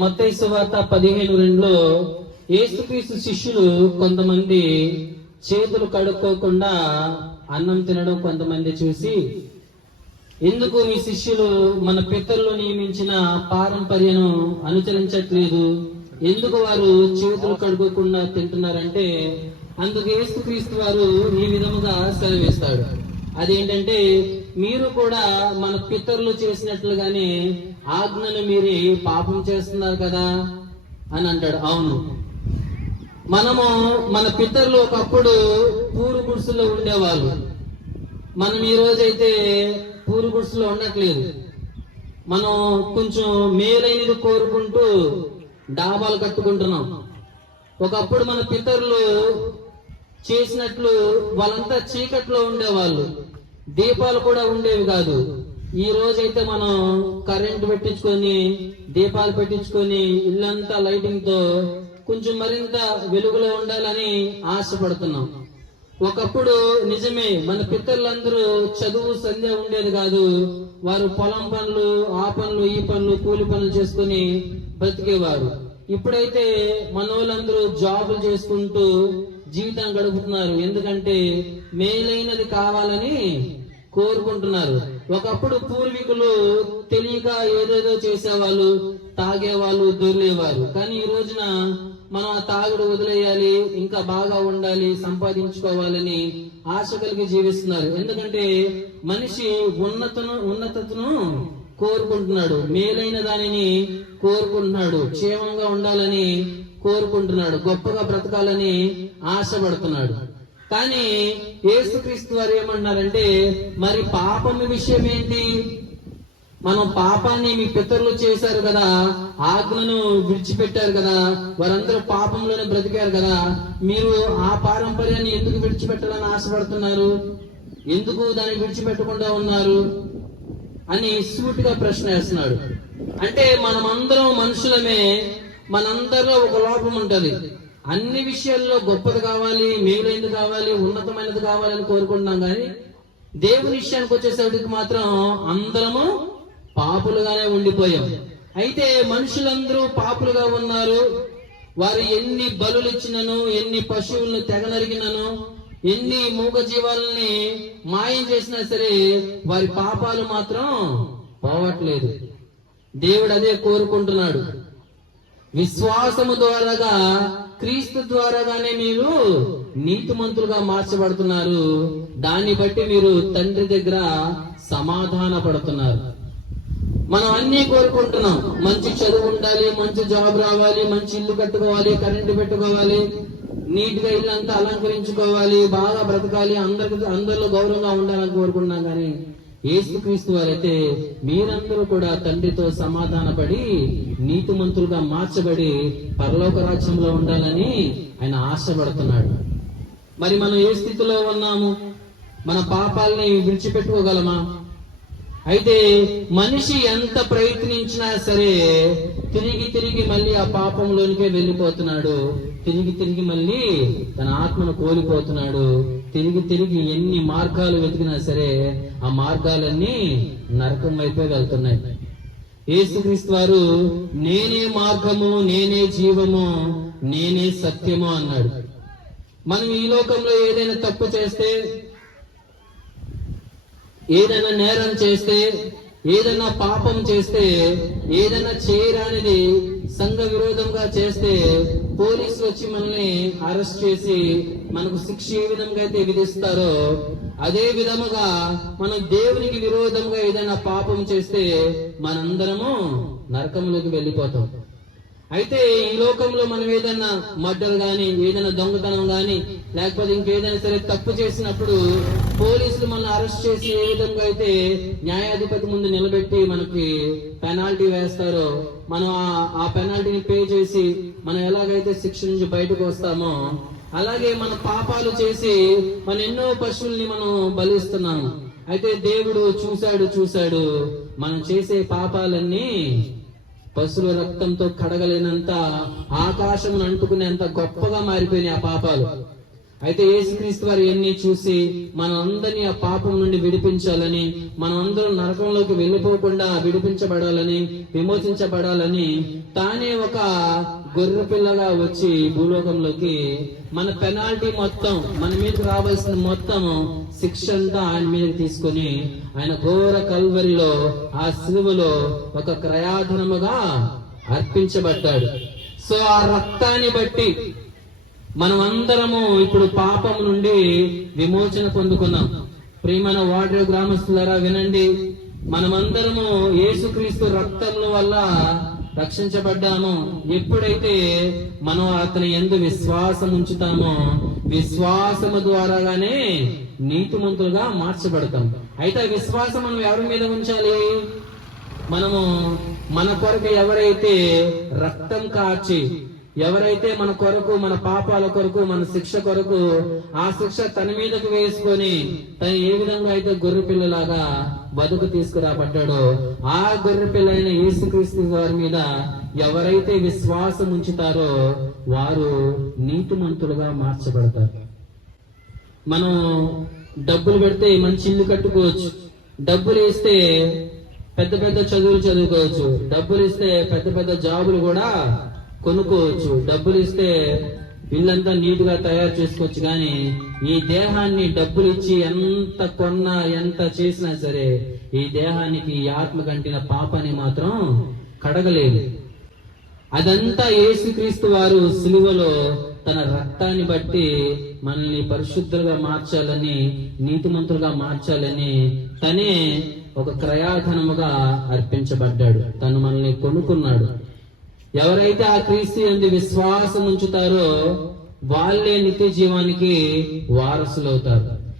మత్తయి సువార్త 15:2లో యేసుక్రీస్తు శిష్యులు కొంతమంది చేతులు కడుక్కోకుండా అన్నం తినడం కొంతమంది చూసి, ఎందుకు మీ శిష్యులు మన పితరులు నియమించిన పారంపర్యను అనుసరించట్లేదు, ఎందుకు వారు చేతులు కడుక్కోకుండా తింటున్నారంటే అందుకు యేసుక్రీస్తు వారు ఈ విధముగా సెలవిస్తాడు. అదేంటంటే, మీరు కూడా మన పితరులు చేసినట్లుగానే ఆజ్ఞను మీరి పాపం చేస్తున్నారు కదా అని అంటాడు. అవును, మనము మన పితరులు ఒకప్పుడు పూరు గుడిసెలో ఉండేవాళ్ళు. మనం ఈ రోజైతే పూరు గుడిసెలో ఉండట్లేదు. మనం కొంచెం మేలైనది కోరుకుంటూ డాబాలు కట్టుకుంటున్నాం. ఒకప్పుడు మన పితరులు చేసినట్లు వాళ్ళంతా చీకట్లో ఉండేవాళ్ళు, దీపాలు కూడా ఉండేవి కాదు. ఈ రోజైతే మనం కరెంట్ పెట్టించుకొని దీపాలు పెట్టించుకొని ఇల్లంతా లైటింగ్ తో కొంచెం మరింత వెలుగులో ఉండాలని ఆశపడుతున్నాం. ఒకప్పుడు నిజమే, మన పితరులందరూ చదువు సంధ్య ఉండేది కాదు. వారు పొలం పనులు, ఆ పనులు, ఈ పనులు, కూలి పనులు చేసుకుని బ్రతికేవారు. ఇప్పుడైతే మనోళ్ళందరూ జాబులు చేసుకుంటూ జీవితం గడుపుతున్నారు. ఎందుకంటే మేలైనది కావాలని కోరుకుంటున్నారు. ఒకప్పుడు పూర్వీకులు తెలియక ఏదేదో చేసేవాళ్ళు, తాగేవాళ్ళు, దొర్లేవారు. కానీ ఈ రోజున మనం ఆ తాగుడు వదిలేయాలి, ఇంకా బాగా ఉండాలి, సంపాదించుకోవాలని ఆశ కలిగి జీవిస్తున్నారు. ఎందుకంటే మనిషి ఉన్నతను కోరుకుంటున్నాడు, మేలైన దానిని కోరుకుంటున్నాడు, క్షేమంగా ఉండాలని కోరుకుంటున్నాడు, గొప్పగా బ్రతకాలని ఆశపడుతున్నాడు. కానీ యేసుక్రీస్తు వారు ఏమన్నారంటే, మరి పాపం విషయం ఏంటి? మనం పాపాన్ని మీ పితరులు చేశారు కదా, ఆజ్ఞను విడిచిపెట్టారు కదా, వారందరూ పాపంలోనే బ్రతికారు కదా, మీరు ఆ పారంపర్యాన్ని ఎందుకు విడిచిపెట్టాలని ఆశపడుతున్నారు? ఎందుకు దాన్ని విడిచిపెట్టకుండా ఉన్నారు అని సూటిగా ప్రశ్న వేస్తున్నాడు. అంటే మనమందరం మనుషులమే, మనందరిలో ఒక లోపం ఉంటది. అన్ని విషయాల్లో గొప్పది కావాలి, మేలైనది కావాలి, ఉన్నతమైనది కావాలని కోరుకుంటున్నాం. కానీ దేవుని విషయానికి వచ్చేసరికి మాత్రం అందరము పాపులుగానే ఉండిపోయాం. అయితే మనుషులందరూ పాపులుగా ఉన్నారు. వారు ఎన్ని బలులు ఇచ్చినను, ఎన్ని పశువులను తెగ నరికినను, ఎన్ని మూగ జీవాలని మాయం చేసినా సరే వారి పాపాలు మాత్రం పోవట్లేదు. దేవుడు అదే కోరుకుంటున్నాడు. విశ్వాసము ద్వారాగా, క్రీస్తు ద్వారాగానే మీరు నీతిమంతులుగా మార్చబడుతున్నారు. దాన్ని బట్టి మీరు తండ్రి దగ్గర సమాధాన పడుతున్నారు. మనం అన్ని కోరుకుంటున్నాం. మంచి చదువు ఉండాలి, మంచి జాబ్ రావాలి, మంచి ఇల్లు కట్టుకోవాలి, కరెంటు పెట్టుకోవాలి, నీట్ గా ఇల్లంతా అలంకరించుకోవాలి, బాగా బ్రతకాలి, అందరిలో గౌరవంగా ఉండాలని కోరుకుంటున్నాం. కానీ యేసుక్రీస్తు వారైతే మీరందరూ కూడా తండ్రితో సమాధాన పడి నీతిమంతులుగా మార్చబడి పరలోక రాజ్యంలో ఉండాలని ఆయన ఆశపడుతున్నాడు. మరి మనం ఏ స్థితిలో ఉన్నాము? మన పాపాలని విడిచిపెట్టుకోగలమా? అయితే మనిషి ఎంత ప్రయత్నించినా సరే తిరిగి మళ్ళీ ఆ పాపంలోనికే వెళ్ళిపోతున్నాడు. తిరిగి మళ్ళీ తన ఆత్మను కోల్పోతున్నాడు. తిరిగి ఎన్ని మార్గాలు వెతికినా సరే ఆ మార్గాలన్నీ నరకం వైపే వెళ్తున్నాయి. యేసుక్రీస్తు వారు నేనే మార్గము, నేనే జీవము, నేనే సత్యము అన్నాడు. మనం ఈ లోకంలో ఏదైనా తప్పు చేస్తే, ఏదైనా నేరం చేస్తే, ఏదైనా పాపం చేస్తే, ఏదైనా చేయరానిది సంఘ విరోధంగా చేస్తే పోలీసులు వచ్చి మనల్ని అరెస్ట్ చేసి మనకు శిక్ష ఏ విధంగా అయితే విధిస్తారో అదే విధముగా మనం దేవునికి విరోధంగా ఏదైనా పాపం చేస్తే మనందరము నరకంలోకి వెళ్ళిపోతాం. అయితే ఈ లోకంలో మనం ఏదైనా మర్డర్ గాని, ఏదైనా దొంగతనం గాని, లేకపోతే ఇంకేదైనా సరే తప్పు చేసినప్పుడు పోలీసులు మనల్ని అరెస్ట్ చేసి ఏ విధంగా అయితే న్యాయాధిపతి ముందు నిలబెట్టి మనకి పెనాల్టీ వేస్తారో, మనం ఆ పెనాల్టీని పే చేసి మనం ఎలాగైతే శిక్ష నుంచి బయటకు వస్తామో, అలాగే మన పాపాలు చేసి మన ఎన్నో పశువుల్ని మనం బలిస్తున్నాము. అయితే దేవుడు చూశాడు మనం చేసే పాపాలన్నీ పశువుల రక్తంతో కడగలేనంత, ఆకాశమును అంటుకునేంత గొప్పగా మారిపోయినాయి ఆ పాపాలు. అయితే యేసుక్రీస్తు వారు ఇవన్నీ చూసి మనందరినీ ఆ పాపం నుండి విడిపించాలని, మనమందరం నరకంలోకి వెళ్ళిపోకుండా విడిపించబడాలని, విమోచించబడాలని తానే ఒక గొర్రె పిల్లగా వచ్చి భూలోకంలోకి మన పెనాల్టీ మొత్తం, మన మీదకి రావాల్సిన మొత్తం శిక్ష అంతా ఆయన మీదకి తీసుకొని ఆయన ఘోర కల్వరిలో ఆ సిలువలో ఒక క్రయాధనముగా అర్పించబడ్డాడు. సో ఆ రక్తాన్ని బట్టి మనమందరము ఇప్పుడు పాపం నుండి విమోచన పొందుకున్నాం. ప్రియమైన వాటర్ గ్రామస్తులారా వినండి, మనమందరము యేసుక్రీస్తు రక్తముల వల్ల రక్షించబడ్డాము. ఎప్పుడైతే మనం అతని యందు విశ్వాసం ఉంచుతామో విశ్వాసము ద్వారాగానే నీతిమంతులుగా మార్చబడతాం. అయితే విశ్వాసం మనం ఎవరి మీద ఉంచాలి? మనము మన కొరకు ఎవరైతే రక్తం కార్చి, ఎవరైతే మన కొరకు, మన పాపాల కొరకు, మన శిక్ష కొరకు ఆ శిక్ష తన మీదకు వేసుకొని తను ఏ విధంగా అయితే గొర్రె పిల్లలాగా బతుకు తీసుకురాబడ్డాడో ఆ గొర్రె పిల్లైన యేసుక్రీస్తు వారి మీద ఎవరైతే విశ్వాసం ఉంచుతారో వారు నీతిమంతులుగా మార్చబడతారు. మనం డబ్బులు పెడితే మంచి ఇల్లు కట్టుకోవచ్చు, డబ్బులు ఇస్తే పెద్ద పెద్ద చదువులు చదువుకోవచ్చు, డబ్బులు ఇస్తే పెద్ద పెద్ద జాబులు కూడా కొనుక్కోవచ్చు, డబ్బులు ఇస్తే ఇల్లంతా నీట్ గా తయారు చేసుకోవచ్చు. కానీ ఈ దేహాన్ని డబ్బులు ఇచ్చి ఎంత కొన్నా ఎంత చేసినా సరే ఈ దేహానికి ఈ ఆత్మ కంటిన పాపాన్ని మాత్రం కడగలేదు. అదంతా యేసుక్రీస్తు వారు సిలువలో తన రక్తాన్ని బట్టి మనల్ని పరిశుద్ధులుగా మార్చాలని, నీతిమంతులుగా మార్చాలని తనే ఒక క్రయాధనముగా అర్పించబడ్డాడు. తను మనల్ని కొనుక్కున్నాడు. ఎవరైతే ఆ క్రీస్తు యందు విశ్వాసం ఉంచుతారో వాళ్ళే నిత్య జీవానికి వారసులవుతారు.